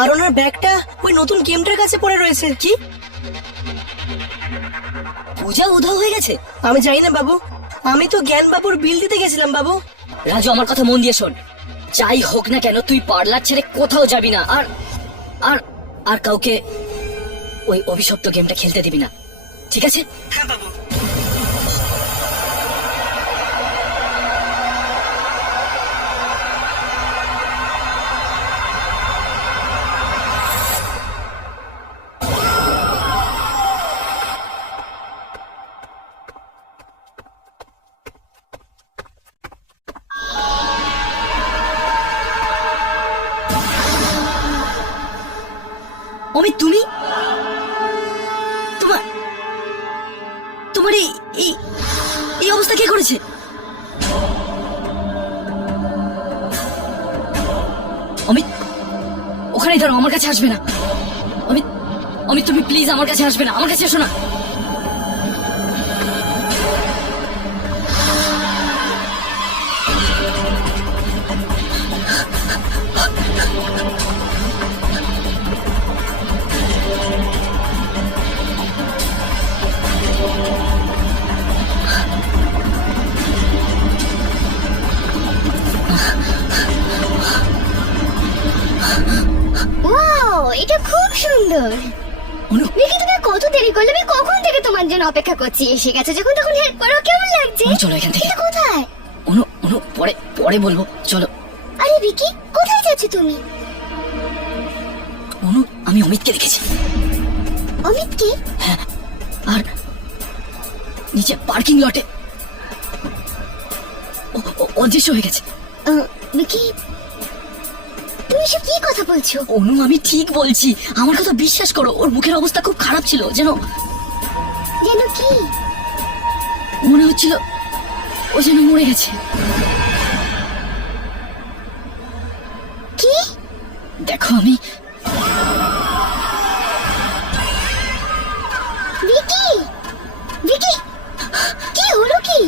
আর ওনার ব্যাগটা ওই নতুন গেমটার কাছে পড়ে রয়েছে। কি পূজা উধাও হয়ে গেছে? আমি জানি না বাবু, আমি তো জ্ঞান বাবুর বিল দিতে গেছিলাম বাবু। রাজু, আমার কথা মন দিয়ে শোন। যাই হোক না কেন তুই পার্লার ছেড়ে কোথাও যাবি না, আর আর আর কাউকে ওই অভিশপ্ত গেমটা খেলতে দিবি না, ঠিক আছে? হ্যাঁ বাবু। অমিত, তুমি তোমার তোমার এই এই এই অবস্থা কে করেছে? অমিত, ওখানেই দাঁড়াও, আমার কাছে আসবে না। অমিত, অমিত তুমি প্লিজ আমার কাছে আসবে না, আমার কাছে এসো না। ওয়াও, এটা খুব সুন্দর। অনু, দেখি তুমি কত দেরি করলে, আমি কখন থেকে তোমার জন্য অপেক্ষা করছি। এসে গেছে যখন তখন হেল্প করো, কেমন লাগছে? অনু, চলো এখান থেকে। এটা কোথায়? অনু, অনু পরে পরে বলবো, চলো। আরে ভিকি, কোথায় যাচ্ছ তুমি? অনু, আমি অমিতকে দেখেছি। অমিত কি? হ্যাঁ, আর নিচে পার্কিং লটে অদৃশ্য হয়ে গেছে। ভিকি, তুমি সব কি কথা বলছো? অনু, আমি ঠিক বলছি, আমার কথা বিশ্বাস করো। ওর মুখের অবস্থা খুব খারাপ ছিল, যেন যেন কি? মনে হচ্ছিল ও যেন মরে গেছে। কি? দেখো, আমি ভিকি, ভিকি, কি হলো কি?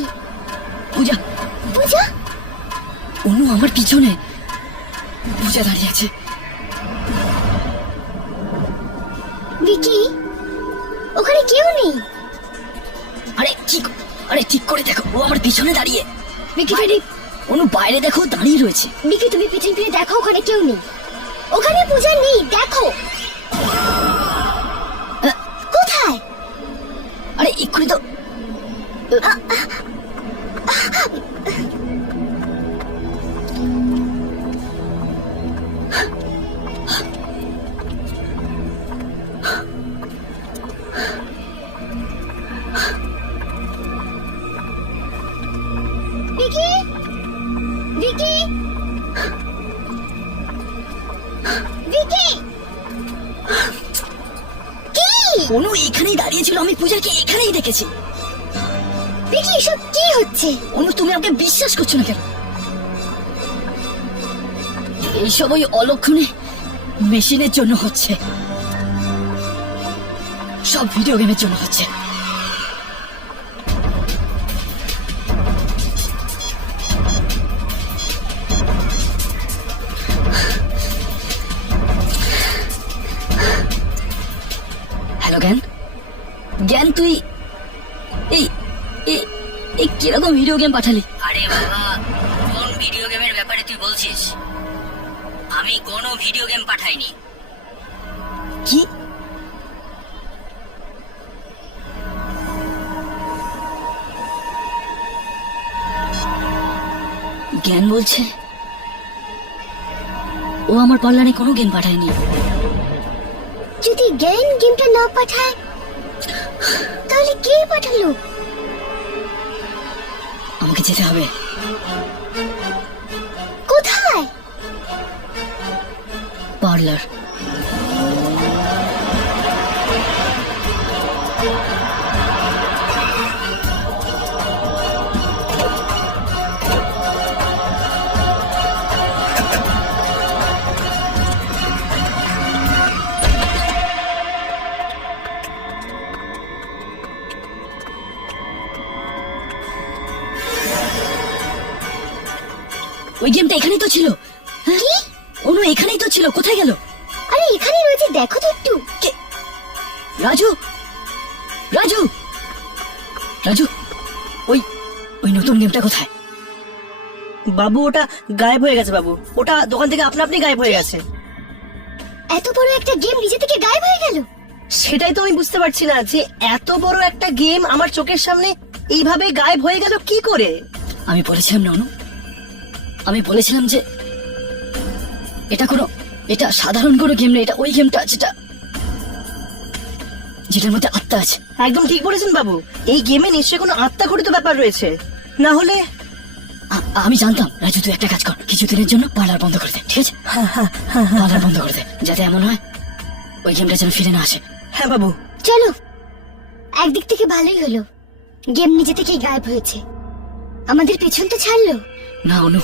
পূজা, পূজা? অনু আমার পিছনে। পূজা দাঁড়িয়ে আছে। ভিকি, ওখানে কেউ নেই। আরে ঠিক করে দেখো, ও আমার পিছনে দাঁড়িয়ে। ভিকি, তুমি অনু বাইরে দেখো, দাঁড়িয়ে রয়েছে। ভিকি, তুমি পিছন ফিরে দেখো, ওখানে কেউ নেই। ওখানে পূজা নেই, দেখো। কোথায়? আরে এক্ষুনি তো ভিকি, ভিকি, ভিকি, কি? অনু এখানেই দাঁড়িয়ে ছিল, আমি পূজাকে এখানেই দেখেছি। ভিকি, এসব কি হচ্ছে? অনু, তুমি আমাকে বিশ্বাস করছো না কেন? এইসব ওই অলক্ষণে মেশিনের জন্য হচ্ছে, সব ভিডিও গেমের জন্য হচ্ছে। হ্যালো জ্ঞান, জ্ঞান তুই এই এই- এই কিরকম ভিডিও গেম পাঠালি? আরে বাবা, কোন ভিডিও গেমের ব্যাপারে তুই বলছিস? আমি কোনো ভিডিও গেম পাঠাইনি। কি? জ্ঞান বলছে ও আমার পার্লারে কোনো গেম পাঠায়নি। যদি জ্ঞান গেমটা না পাঠায়, তাহলে কে পাঠালো? আমাকে যেতে হবে। কোথায়? পার্লার। ওই গেমটা এখানেই তো ছিল। কি? অনু এখানেই তো ছিল, কোথায় গেল? আরে আরে এখানে রয়েছে, দেখো তো একটু। রাজু, রাজু, রাজু, ওই ওই নতুন গেমটা কোথায়? বাবু ওটা গায়েব হয়ে গেছে বাবু, ওটা দোকান থেকে আপনা আপনি গায়েব হয়ে গেছে। এত বড় একটা গেম নিজে থেকে গায়েব হয়ে গেল। সেটাই তো আমি বুঝতে পারছি না যে এত বড় একটা গেম আমার চোখের সামনে এইভাবে গায়েব হয়ে গেল কি করে। আমি বলেছিলাম না অনু, আমি বলেছিলাম যে এটা সাধারণ কোনো গেম না, এটা ওই গেমটা যেটার মধ্যে আত্মা আছে। একদম ঠিক বলেছেন বাবু, এই গেমে নিশ্চয়ই কোনো আত্মা ঘটিত ব্যাপার রয়েছে, না হলে। আমি জানতাম রাজু, তুই একটা কাজ কর, কিছুদিনের জন্য পার্লার বন্ধ করে দে, ঠিক আছে? পার্লার বন্ধ করে দে, যাতে এমন হয় ওই গেমটা যেন ফিরে না আসে। হ্যাঁ বাবু। চলো, একদিক থেকে ভালোই হলো, গেম নিজে থেকেই গায়েব হয়েছে, আমাদের পেছন তো ছাড়লো। না অনু,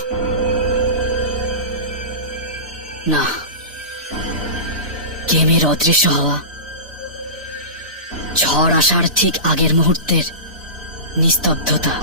না, গেমের অদৃশ্য হওয়া, ঝড় আসার ঠিক আগের মুহূর্তের নিস্তব্ধতা,